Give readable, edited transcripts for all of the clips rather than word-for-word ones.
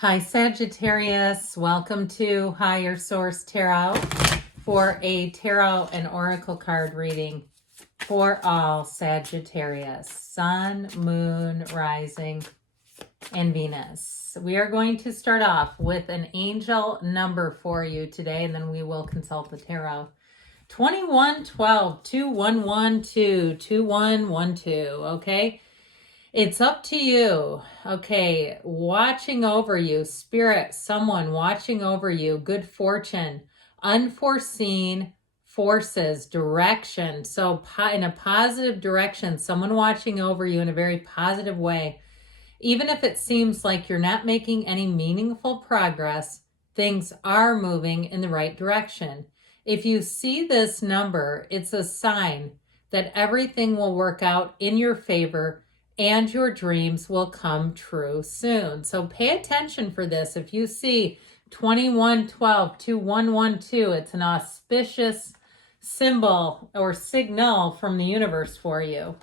Hi, Sagittarius. Welcome to Higher Source Tarot for a tarot and oracle card reading for all Sagittarius, Sun, Moon, Rising, and Venus. We are going to start off with an angel number for you today, and then we will consult the tarot. 2112 2112 2112, okay? It's up to you. Okay, watching over you, spirit, someone watching over you, good fortune, unforeseen forces, direction. So in a positive direction, someone watching over you in a very positive way. Even if it seems like you're not making any meaningful progress, things are moving in the right direction. If you see this number, it's a sign that everything will work out in your favor and your dreams will come true soon. So pay attention for this. If you see 2112 2112, it's an auspicious symbol or signal from the universe for you.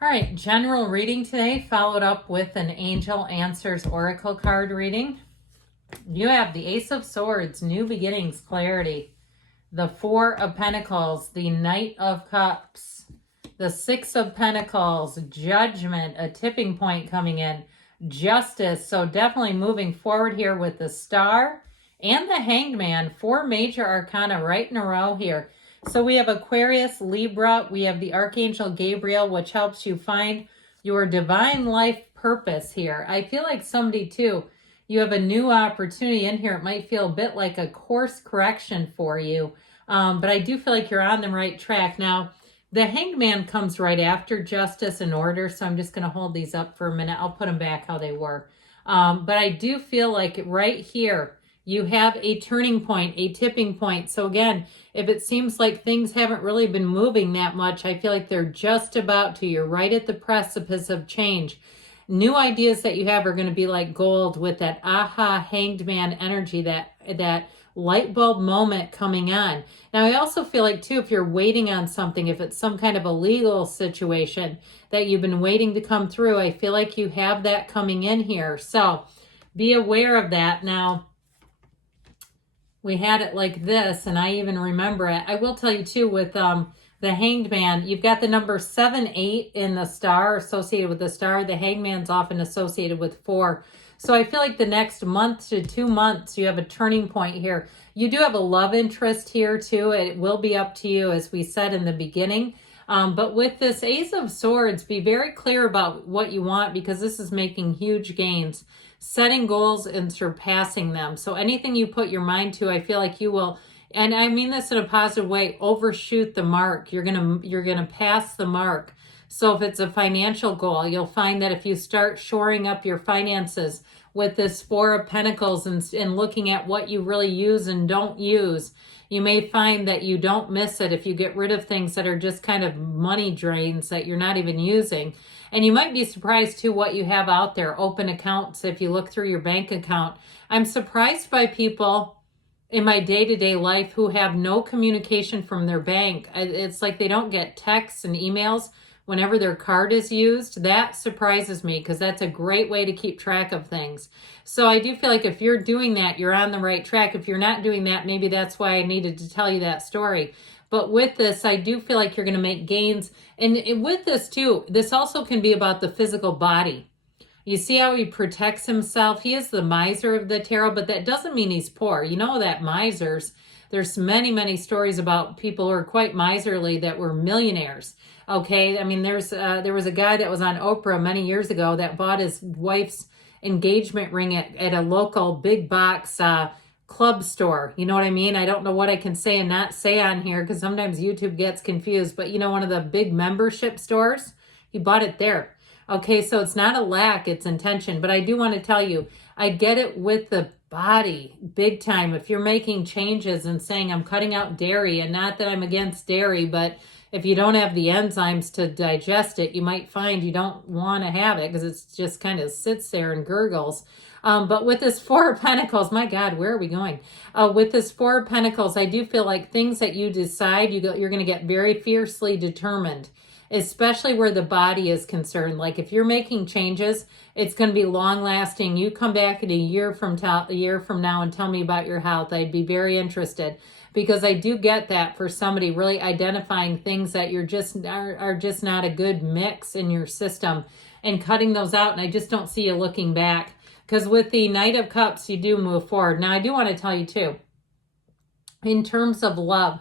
All right, general reading today, followed up with an Angel Answers Oracle card reading. You have the Ace of Swords, new beginnings, clarity. The Four of Pentacles, the Knight of Cups. The Six of Pentacles, judgment, a tipping point coming in. Justice, so definitely moving forward here with the Star and the Hanged Man. Four major arcana right in a row here. So we have Aquarius, Libra, we have the Archangel Gabriel, which helps you find your divine life purpose here. I feel like somebody too, you have a new opportunity in here. It might feel a bit like a course correction for you, but I do feel like you're on the right track. Now, the Hanged Man comes right after Justice and Order, so I'm just going to hold these up for a minute. I'll put them back how they were. But I do feel like right here, you have a turning point, a tipping point. So again, if it seems like things haven't really been moving that much, I feel like they're just about to. You're right at the precipice of change. New ideas that you have are going to be like gold with that aha Hanged Man energy, that light bulb moment coming on. Now, I also feel like too, if you're waiting on something, if it's some kind of a legal situation that you've been waiting to come through, I feel like you have that coming in here. So be aware of that. Now, we had it like this, and I even remember it. I will tell you too, with the Hanged Man, you've got the number 7, 8 in the star, associated with the star. The Hanged Man's often associated with 4. So I feel like the next month to 2 months, you have a turning point here. You do have a love interest here too. It will be up to you, as we said in the beginning. But with this Ace of Swords, be very clear about what you want, because this is making huge gains. Setting goals and surpassing them. So anything you put your mind to, I feel like you will, and I mean this in a positive way, overshoot the mark. You're gonna pass the mark. So if it's a financial goal, you'll find that if you start shoring up your finances with this Four of Pentacles and looking at what you really use and don't use, you may find that you don't miss it if you get rid of things that are just kind of money drains that you're not even using. And you might be surprised too what you have out there. Open accounts, if you look through your bank account. I'm surprised by people in my day-to-day life who have no communication from their bank. It's like they don't get texts and emails whenever their card is used. That surprises me, because that's a great way to keep track of things. So I do feel like if you're doing that, you're on the right track. If you're not doing that, maybe that's why I needed to tell you that story. But with this, I do feel like you're going to make gains. And with this too, this also can be about the physical body. You see how he protects himself? He is the miser of the tarot, but that doesn't mean he's poor. You know that misers, there's many, many stories about people who are quite miserly that were millionaires. Okay, I mean, there was a guy that was on Oprah many years ago that bought his wife's engagement ring at a local big box club store. You know what I mean? I don't know what I can say and not say on here, because sometimes YouTube gets confused, but you know, one of the big membership stores, he bought it there. Okay, so it's not a lack, it's intention. But I do want to tell you, I get it with the body big time. If you're making changes and saying I'm cutting out dairy, and not that I'm against dairy, but if you don't have the enzymes to digest it, you might find you don't want to have it because it's just kind of sits there and gurgles. But with this Four of Pentacles, my God, where are we going? With this Four of Pentacles, I do feel like things that you decide, you're going to get very fiercely determined, especially where the body is concerned. Like if you're making changes, it's going to be long lasting. You come back in a year from now and tell me about your health. I'd be very interested, because I do get that for somebody really identifying things that you're just are just not a good mix in your system and cutting those out. And I just don't see you looking back, because with the Knight of Cups, you do move forward. Now, I do want to tell you too, in terms of love,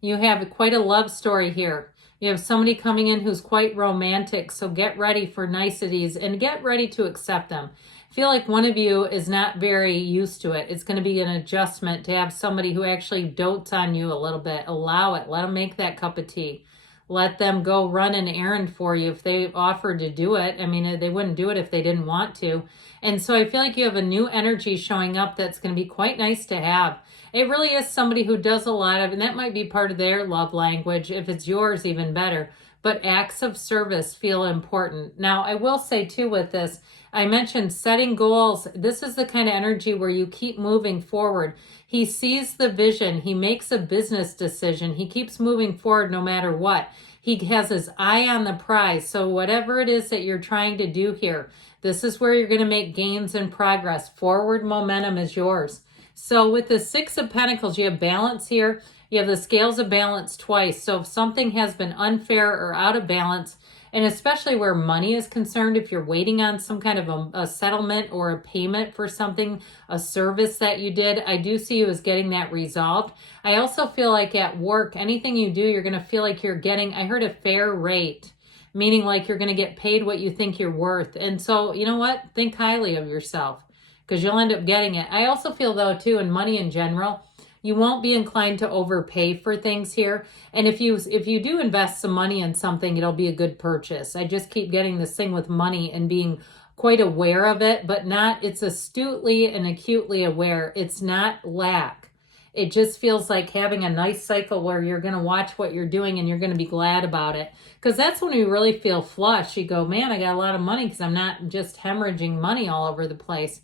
you have quite a love story here. You have somebody coming in who's quite romantic, so get ready for niceties and get ready to accept them. I feel like one of you is not very used to it. It's going to be an adjustment to have somebody who actually dotes on you a little bit. Allow it. Let them make that cup of tea. Let them go run an errand for you if they offered to do it. I mean, they wouldn't do it if they didn't want to. And so I feel like you have a new energy showing up that's going to be quite nice to have. It really is somebody who does a lot of, and that might be part of their love language. If it's yours, even better. But acts of service feel important. Now, I will say too with this, I mentioned setting goals. This is the kind of energy where you keep moving forward. He sees the vision. He makes a business decision. He keeps moving forward no matter what. He has his eye on the prize. So whatever it is that you're trying to do here, this is where you're going to make gains and progress. Forward momentum is yours. So with the Six of Pentacles, you have balance here. You have the scales of balance twice. So if something has been unfair or out of balance, and especially where money is concerned, if you're waiting on some kind of a settlement or a payment for something, a service that you did, I do see you as getting that resolved. I also feel like at work, anything you do, you're going to feel like you're getting, I heard a fair rate, meaning like you're going to get paid what you think you're worth. And so, you know what? Think highly of yourself, because you'll end up getting it. I also feel though too, in money in general, you won't be inclined to overpay for things here. And if you do invest some money in something, it'll be a good purchase. I just keep getting this thing with money and being quite aware of it, but not, it's astutely and acutely aware. It's not lack. It just feels like having a nice cycle where you're going to watch what you're doing and you're going to be glad about it. Because that's when you really feel flush. You go, man, I got a lot of money because I'm not just hemorrhaging money all over the place.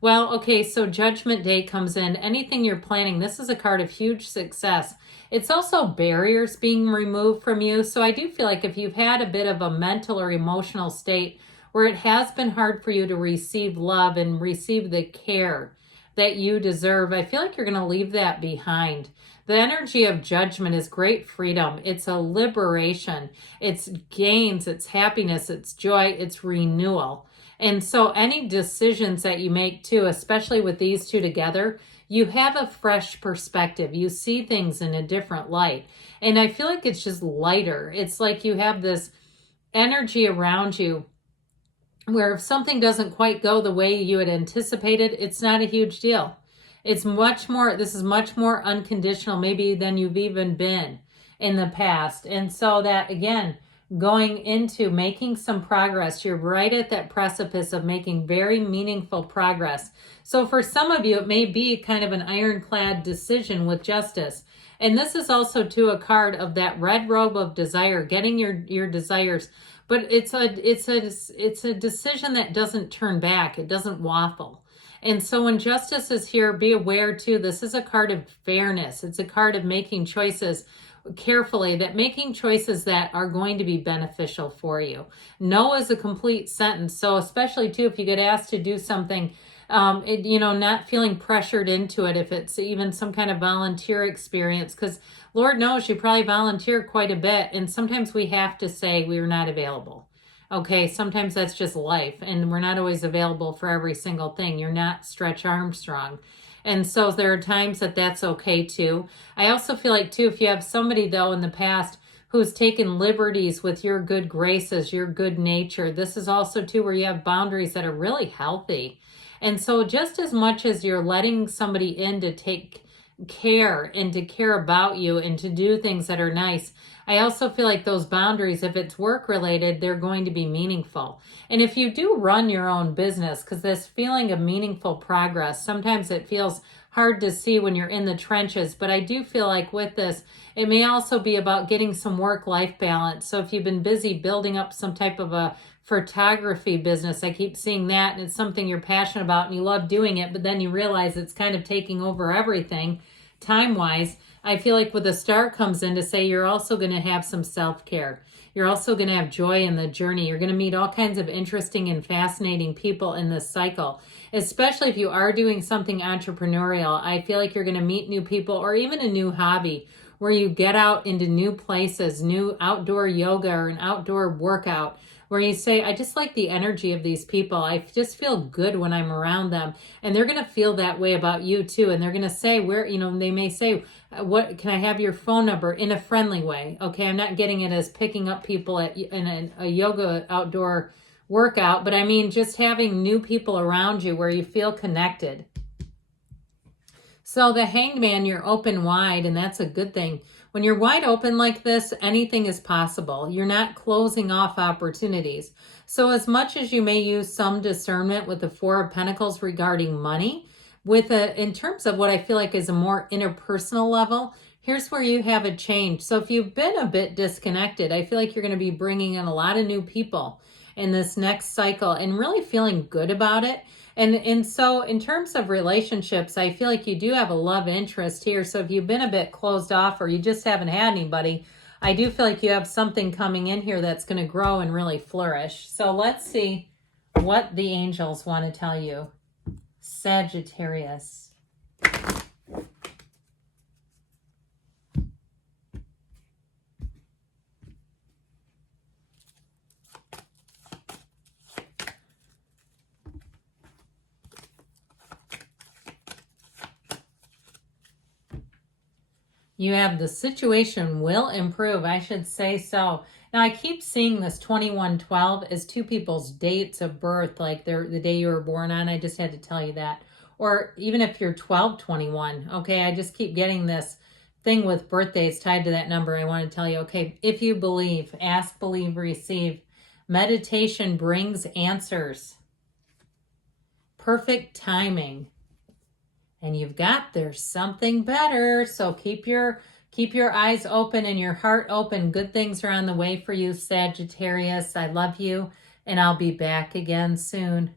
Well, okay, so Judgment Day comes in. Anything you're planning, this is a card of huge success. It's also barriers being removed from you. So I do feel like if you've had a bit of a mental or emotional state where it has been hard for you to receive love and receive the care that you deserve, I feel like you're going to leave that behind. The energy of Judgment is great freedom. It's a liberation. It's gains, it's happiness, it's joy, it's renewal. And so any decisions that you make too, especially with these two together, you have a fresh perspective. You see things in a different light. And I feel like it's just lighter. It's like you have this energy around you where if something doesn't quite go the way you had anticipated, it's not a huge deal. It's much more, this is much more unconditional maybe than you've even been in the past. And so that, again, going into making some progress, you're right at that precipice of making very meaningful progress. So for some of you, it may be kind of an ironclad decision with justice. And this is also too a card of that red robe of desire, getting your desires. But it's a decision that doesn't turn back. It doesn't waffle. And so when justice is here, be aware too, this is a card of fairness. It's a card of making choices carefully, that making choices that are going to be beneficial for you. No is a complete sentence. So especially too, if you get asked to do something, not feeling pressured into it, if it's even some kind of volunteer experience, because Lord knows you probably volunteer quite a bit. And sometimes we have to say we're not available. Okay, sometimes that's just life, and we're not always available for every single thing. You're not Stretch Armstrong. And so there are times that that's okay too. I also feel like too, if you have somebody though in the past who's taken liberties with your good graces, your good nature, this is also too where you have boundaries that are really healthy. And so just as much as you're letting somebody in to take care and to care about you and to do things that are nice, I also feel like those boundaries, if it's work related, they're going to be meaningful. And if you do run your own business, because this feeling of meaningful progress, sometimes it feels hard to see when you're in the trenches. But I do feel like with this, it may also be about getting some work-life balance. So if you've been busy building up some type of a photography business, I keep seeing that, and it's something you're passionate about and you love doing it, but then you realize it's kind of taking over everything time-wise. I feel like with the star comes in to say you're also going to have some self-care. You're also going to have joy in the journey. You're going to meet all kinds of interesting and fascinating people in this cycle, especially if you are doing something entrepreneurial. I feel like you're going to meet new people, or even a new hobby where you get out into new places, new outdoor yoga or an outdoor workout, where you say, I just like the energy of these people. I just feel good when I'm around them. And they're going to feel that way about you too. And they're going to say, where, you know, they may say, what, can I have your phone number, in a friendly way? Okay, I'm not getting it as picking up people in a yoga outdoor workout, but I mean just having new people around you where you feel connected. So the Hanged Man, you're open wide, and that's a good thing. When you're wide open like this, anything is possible. You're not closing off opportunities. So as much as you may use some discernment with the Four of Pentacles regarding money, in terms of what I feel like is a more interpersonal level, here's where you have a change. So if you've been a bit disconnected, I feel like you're going to be bringing in a lot of new people in this next cycle and really feeling good about it. And so in terms of relationships, I feel like you do have a love interest here. So if you've been a bit closed off or you just haven't had anybody, I do feel like you have something coming in here that's going to grow and really flourish. So let's see what the angels want to tell you. Sagittarius. You have the situation will improve. I should say so. Now, I keep seeing this 2112 as two people's dates of birth, like the day you were born on. I just had to tell you that. Or even if you're 1221, okay, I just keep getting this thing with birthdays tied to that number. I want to tell you, okay, if you believe, ask, believe, receive. Meditation brings answers. Perfect timing. And you've got, there's something better. So keep your eyes open and your heart open. Good things are on the way for you, Sagittarius. I love you, and I'll be back again soon.